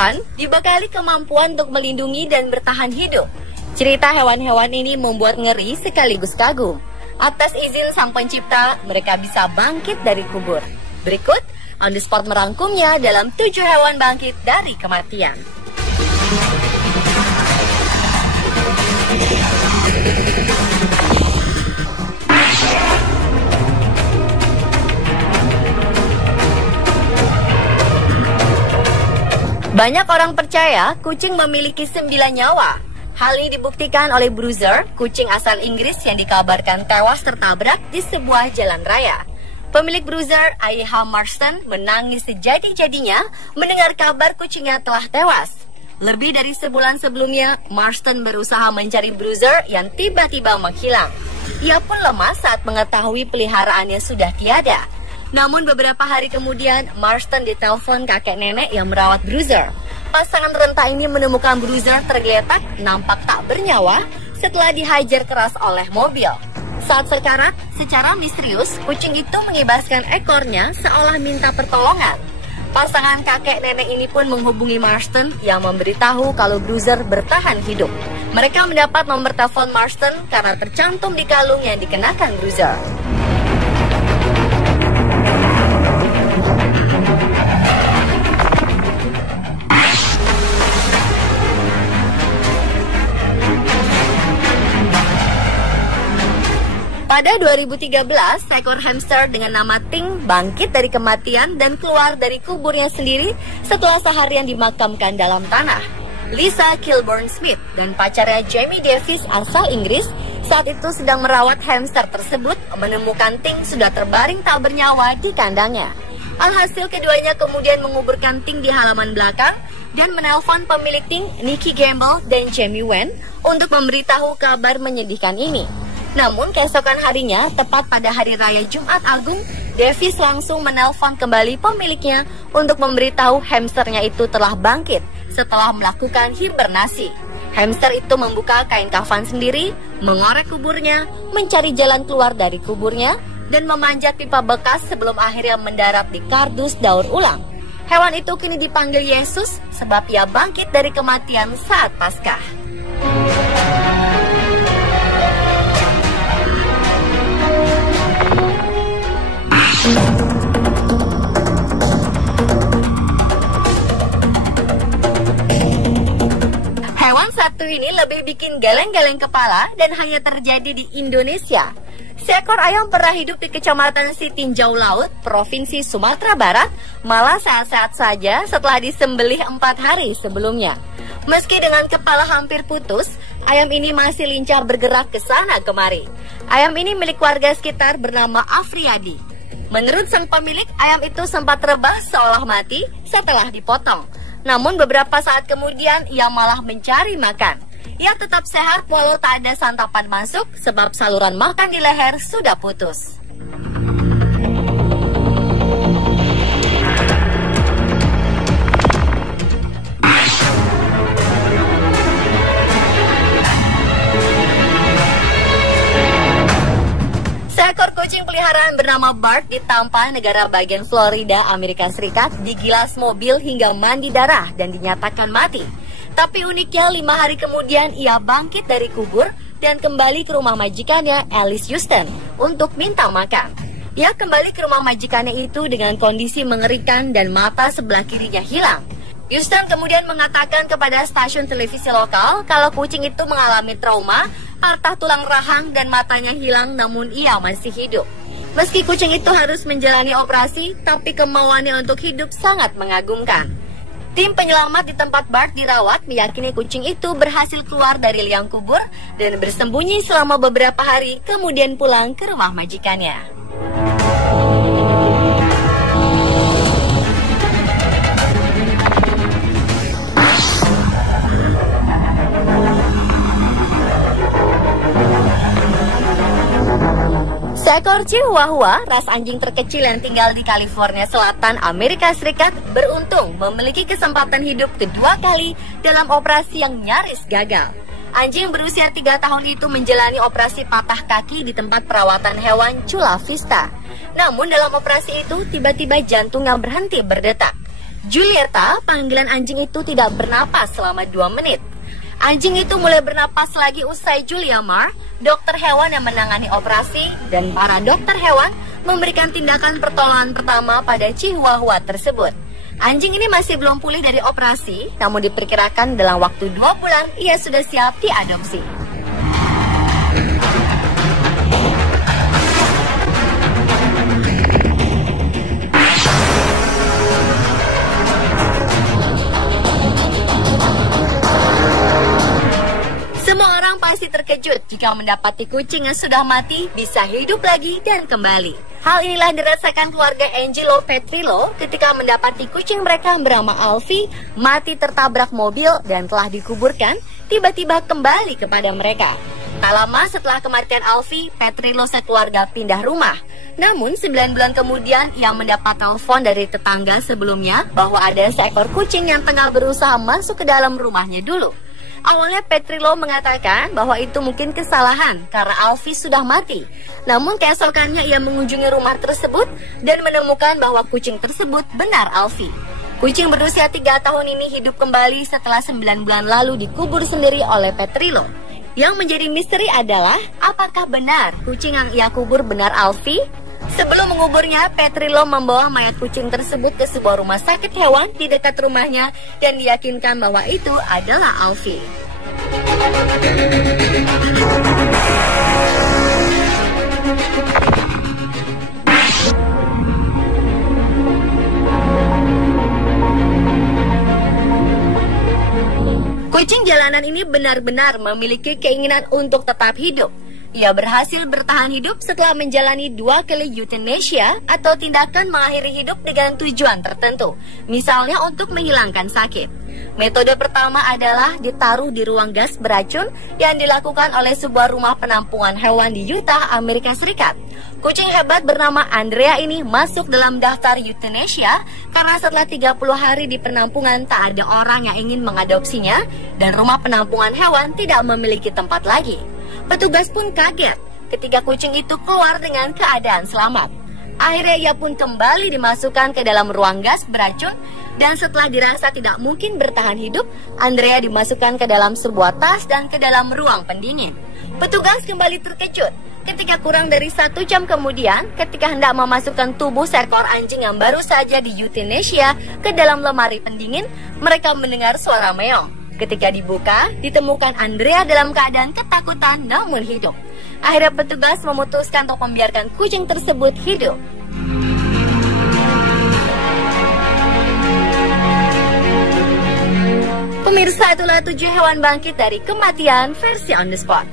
hewan dibekali kemampuan untuk melindungi dan bertahan hidup. Cerita hewan-hewan ini membuat ngeri sekaligus kagum. Atas izin Sang Pencipta, mereka bisa bangkit dari kubur. Berikut, On The Spot merangkumnya dalam 7 hewan bangkit dari kematian. Banyak orang percaya kucing memiliki 9 nyawa. Hal ini dibuktikan oleh Bruiser, kucing asal Inggris yang dikabarkan tewas tertabrak di sebuah jalan raya. Pemilik Bruiser, Ayha Marston, menangis sejadi-jadinya mendengar kabar kucingnya telah tewas. Lebih dari sebulan sebelumnya, Marston berusaha mencari Bruiser yang tiba-tiba menghilang. Ia pun lemas saat mengetahui peliharaannya sudah tiada. Namun beberapa hari kemudian, Marston ditelepon kakek nenek yang merawat Bruiser. Pasangan renta ini menemukan Bruiser tergeletak, nampak tak bernyawa setelah dihajar keras oleh mobil. Saat sekarat, secara misterius, kucing itu mengibaskan ekornya seolah minta pertolongan. Pasangan kakek nenek ini pun menghubungi Marston yang memberitahu kalau Bruiser bertahan hidup. Mereka mendapat nomor telepon Marston karena tercantum di kalung yang dikenakan Bruiser. Pada 2013, seekor hamster dengan nama Ting bangkit dari kematian dan keluar dari kuburnya sendiri setelah seharian dimakamkan dalam tanah. Lisa Kilburn Smith dan pacarnya Jamie Davis asal Inggris saat itu sedang merawat hamster tersebut menemukan Ting sudah terbaring tak bernyawa di kandangnya. Alhasil keduanya kemudian menguburkan Ting di halaman belakang dan menelpon pemilik Ting, Nikki Gamble dan Jamie Wen untuk memberitahu kabar menyedihkan ini. Namun keesokan harinya, tepat pada hari raya Jumat Agung, Davis langsung menelpon kembali pemiliknya untuk memberitahu hamsternya itu telah bangkit setelah melakukan hibernasi. Hamster itu membuka kain kafan sendiri, mengorek kuburnya, mencari jalan keluar dari kuburnya, dan memanjat pipa bekas sebelum akhirnya mendarat di kardus daur ulang. Hewan itu kini dipanggil Yesus sebab ia bangkit dari kematian saat Paskah. Hewan satu ini lebih bikin geleng-geleng kepala dan hanya terjadi di Indonesia. Seekor ayam pernah hidup di Kecamatan Sitinjau Laut, Provinsi Sumatera Barat, malah sehat-sehat saja setelah disembelih 4 hari sebelumnya. Meski dengan kepala hampir putus, ayam ini masih lincah bergerak ke sana kemari. Ayam ini milik warga sekitar bernama Afriyadi. Menurut sang pemilik, ayam itu sempat rebah seolah mati setelah dipotong. Namun beberapa saat kemudian ia malah mencari makan. Ia tetap sehat walau tak ada santapan masuk sebab saluran makan di leher sudah putus. Seekor kucing peliharaan bernama Bart di Tampa, negara bagian Florida, Amerika Serikat, digilas mobil hingga mandi darah dan dinyatakan mati. Tapi uniknya 5 hari kemudian ia bangkit dari kubur dan kembali ke rumah majikannya, Alice Houston, untuk minta makan. Ia kembali ke rumah majikannya itu dengan kondisi mengerikan dan mata sebelah kirinya hilang. Houston kemudian mengatakan kepada stasiun televisi lokal kalau kucing itu mengalami trauma, patah tulang rahang dan matanya hilang namun ia masih hidup. Meski kucing itu harus menjalani operasi, tapi kemauannya untuk hidup sangat mengagumkan. Tim penyelamat di tempat Bart dirawat meyakini kucing itu berhasil keluar dari liang kubur dan bersembunyi selama beberapa hari kemudian pulang ke rumah majikannya. Seekor Chihuahua, ras anjing terkecil yang tinggal di California Selatan, Amerika Serikat, beruntung memiliki kesempatan hidup kedua kali dalam operasi yang nyaris gagal. Anjing berusia 3 tahun itu menjalani operasi patah kaki di tempat perawatan hewan Chula Vista. Namun dalam operasi itu tiba-tiba jantungnya berhenti berdetak. Julieta, panggilan anjing itu tidak bernapas selama 2 menit. Anjing itu mulai bernapas lagi usai Julia Marr, dokter hewan yang menangani operasi, dan para dokter hewan memberikan tindakan pertolongan pertama pada Chihuahua tersebut. Anjing ini masih belum pulih dari operasi, namun diperkirakan dalam waktu 2 bulan ia sudah siap diadopsi. Semua orang pasti terkejut jika mendapati kucing yang sudah mati bisa hidup lagi dan kembali. Hal inilah dirasakan keluarga Angelo Petrillo ketika mendapati kucing mereka bernama Alfie mati tertabrak mobil dan telah dikuburkan, tiba-tiba kembali kepada mereka. Tak lama setelah kematian Alfie, Petrillo sekeluarga pindah rumah. Namun 9 bulan kemudian ia mendapat telepon dari tetangga sebelumnya bahwa ada seekor kucing yang tengah berusaha masuk ke dalam rumahnya dulu. Awalnya Petrillo mengatakan bahwa itu mungkin kesalahan karena Alfie sudah mati. Namun keesokannya ia mengunjungi rumah tersebut dan menemukan bahwa kucing tersebut benar Alfie. Kucing berusia 3 tahun ini hidup kembali setelah 9 bulan lalu dikubur sendiri oleh Petrillo. Yang menjadi misteri adalah apakah benar kucing yang ia kubur benar Alfie? Sebelum menguburnya, Petrillo membawa mayat kucing tersebut ke sebuah rumah sakit hewan di dekat rumahnya dan diyakinkan bahwa itu adalah Alfie. Kucing jalanan ini benar-benar memiliki keinginan untuk tetap hidup. Ia berhasil bertahan hidup setelah menjalani 2 kali euthanasia atau tindakan mengakhiri hidup dengan tujuan tertentu, misalnya untuk menghilangkan sakit. Metode pertama adalah ditaruh di ruang gas beracun yang dilakukan oleh sebuah rumah penampungan hewan di Utah, Amerika Serikat. Kucing hebat bernama Andrea ini masuk dalam daftar euthanasia karena setelah 30 hari di penampungan tak ada orang yang ingin mengadopsinya dan rumah penampungan hewan tidak memiliki tempat lagi. Petugas pun kaget ketika kucing itu keluar dengan keadaan selamat. Akhirnya ia pun kembali dimasukkan ke dalam ruang gas beracun dan setelah dirasa tidak mungkin bertahan hidup, Andrea dimasukkan ke dalam sebuah tas dan ke dalam ruang pendingin. Petugas kembali terkejut ketika kurang dari 1 jam kemudian ketika hendak memasukkan tubuh seekor anjing yang baru saja di euthanasia ke dalam lemari pendingin, mereka mendengar suara meong. Ketika dibuka, ditemukan Andrea dalam keadaan ketakutan namun hidup. Akhirnya petugas memutuskan untuk membiarkan kucing tersebut hidup. Pemirsa, itulah 7 hewan bangkit dari kematian versi on the spot.